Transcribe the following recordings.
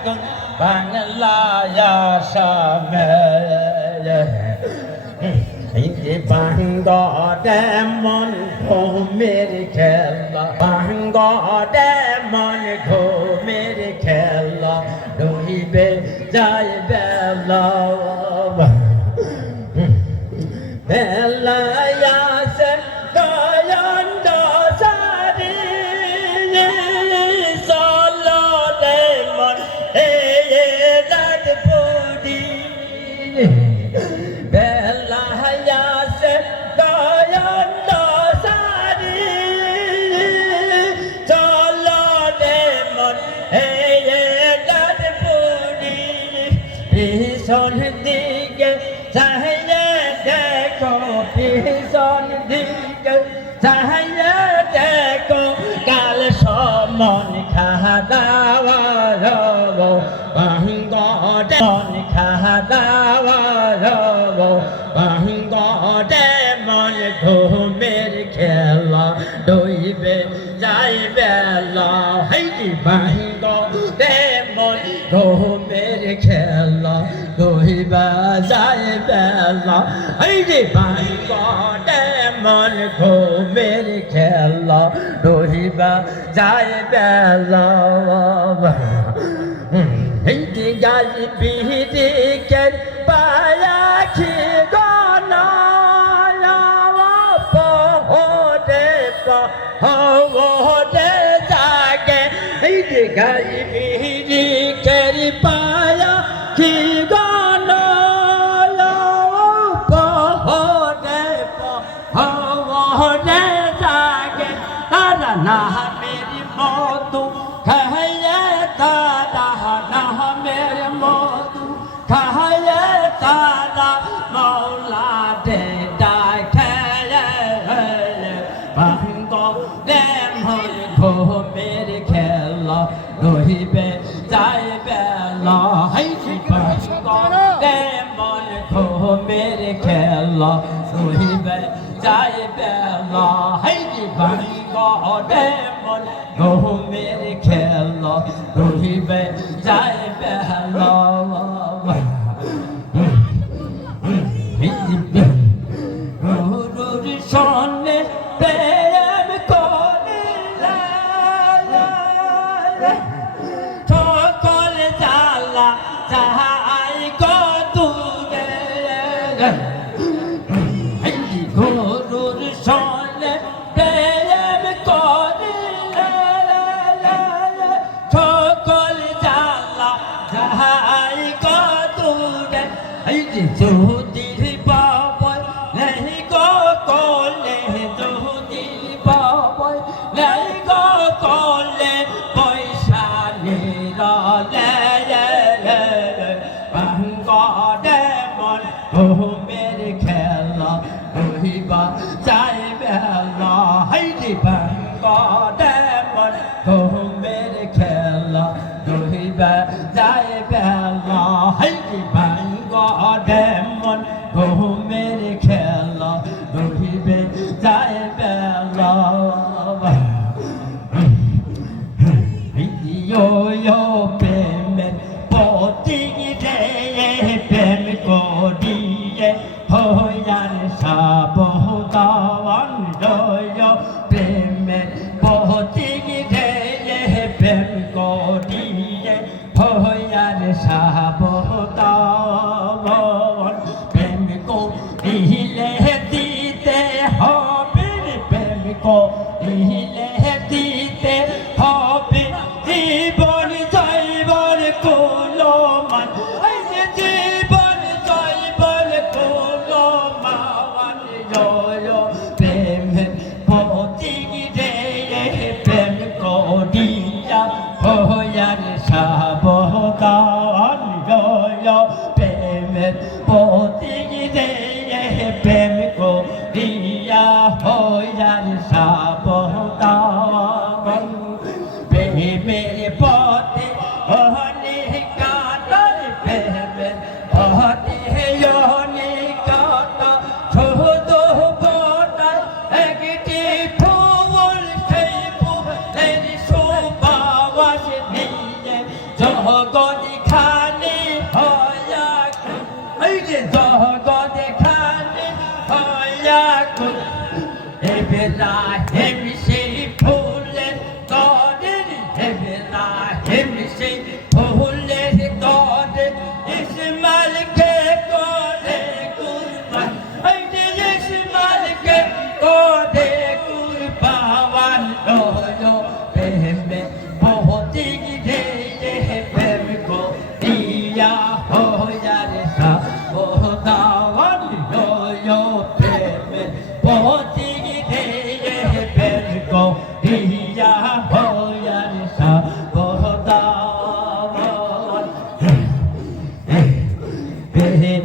একজন বাংলায় এই বাঙ্গরে মন ঘুমের খেলা বাঙ্গরে মন ঘুমের খেলা রইবে যায় বেলা কে বাঙ্গরে মন ঘুমের খেলা, ডইবে যাই বেলা হাই বাঙ্গরে মন ঘুমের খেলা, ডইবে যাই বেলা হাই বাঙ্গরে মন ঘুমের খেলা, ডইবে যাই বেলা হিন্দি গালি বিহিরে Yeah. দিবে যাইবে লাই দে মন ঘুমের খেল সহিবে যাইবে লাই ভাঙ্গ দে মন ঘুমের খেল রহিবে যাইবে লাই সনে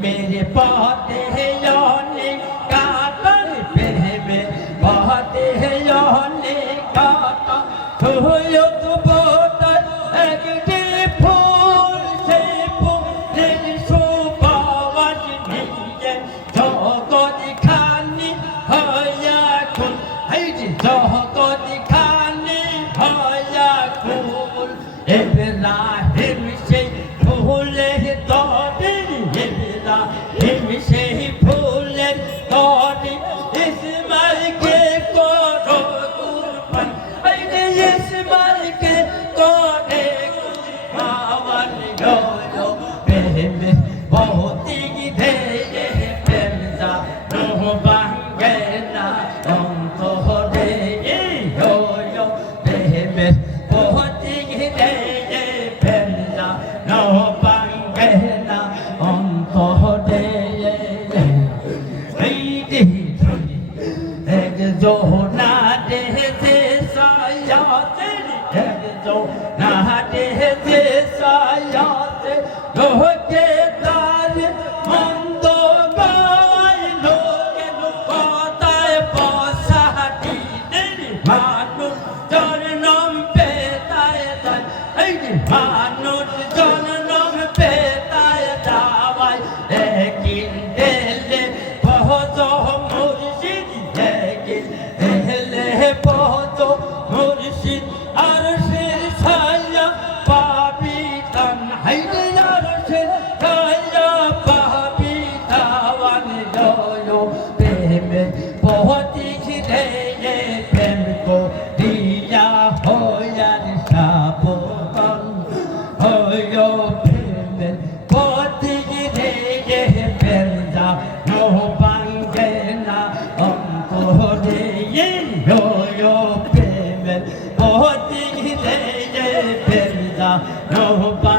প্রেমের পথে অভিষেক একজন হৃদয় প্রেমের পথি দেয় ফেরদা রহবা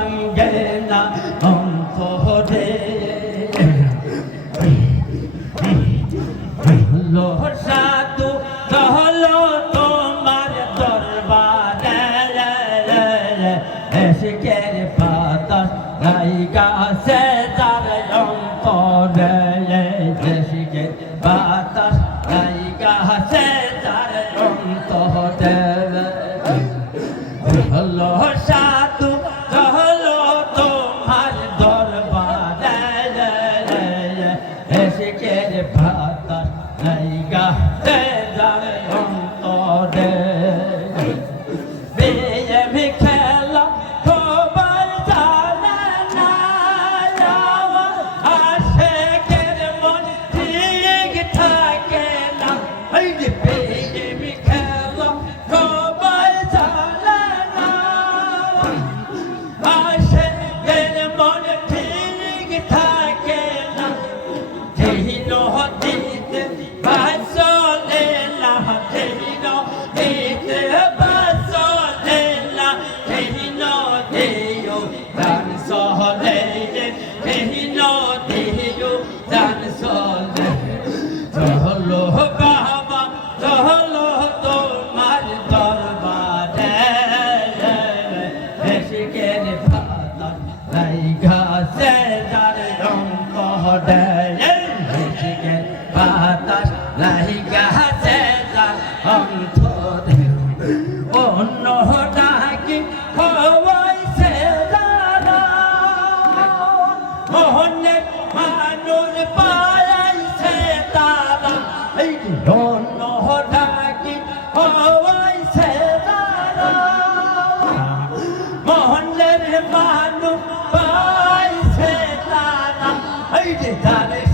পাইছে তারা। হইতে তারে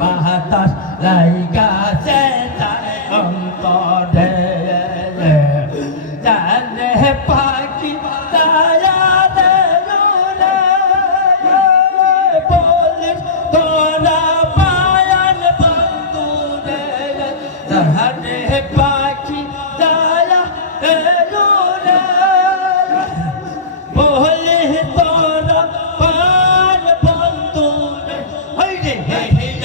বাতাস লাইগা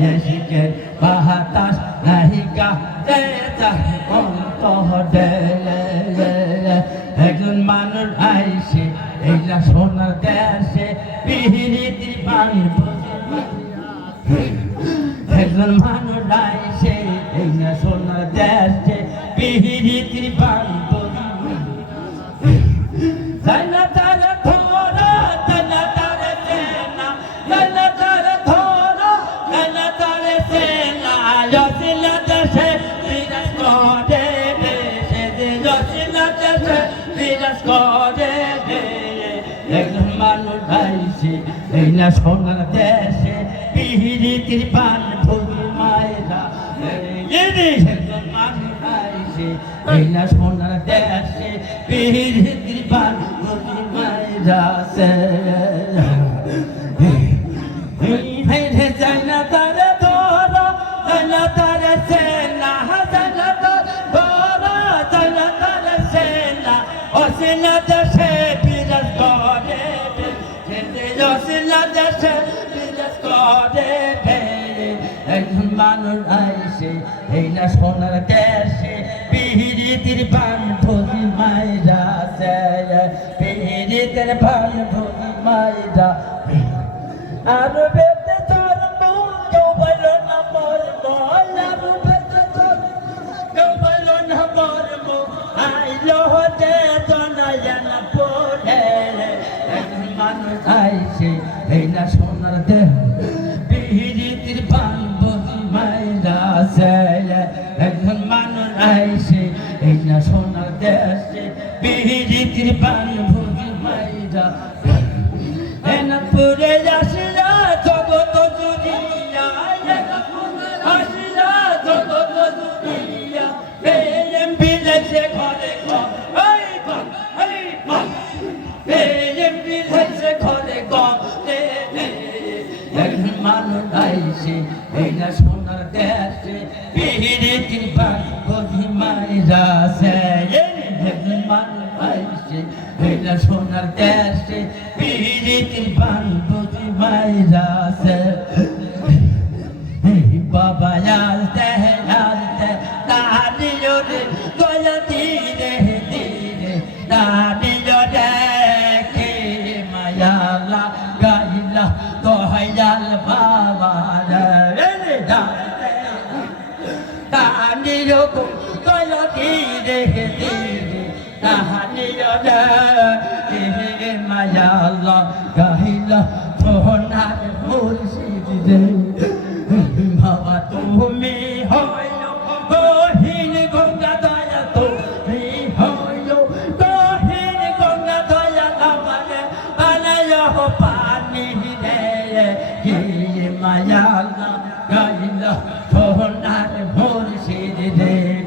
Yes. রইলা সোনার দেশে, পিহিরি কৃপান ভুগি মায়েরা রইলা সোনার দেশে, পিহিরি কৃপান ভুগি মায়েরা সে। Another মানুষ আইসে, এই না সোনার দেশে পিহিরিতির পান ভোজি মাইরা পিহিরিতের পান ভোজি মাইরা আরও বেতে ধর্ম, কেউ বল না মর্ম। আরও বেতে ধর্ম, কেউ বল না মর্ম। আইলো হতে জনায়ন পড়ে। মানুষ আইসে, এই না সোনার দেহ পানি ভুজি মাইজা এনা পুরে আসলা, জগত জুড়িয়া আসলা, জগত জুড়িয়া প্রেম বিলেছে ঘরে ঘর। এই বাপ এই বাপ সোনার দেশে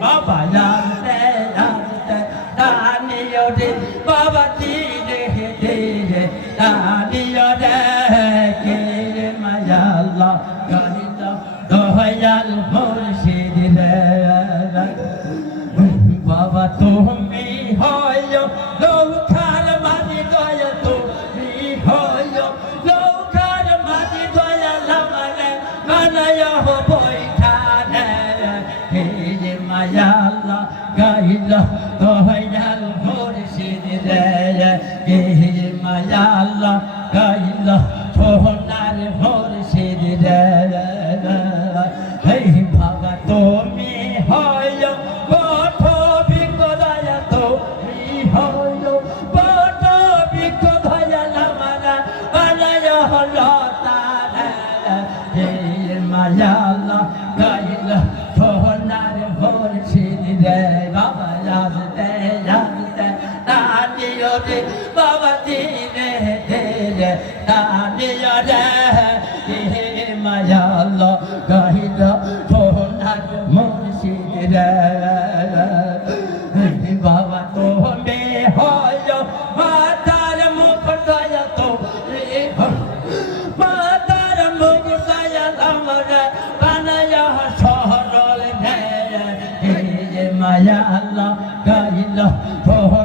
বাবা গাইল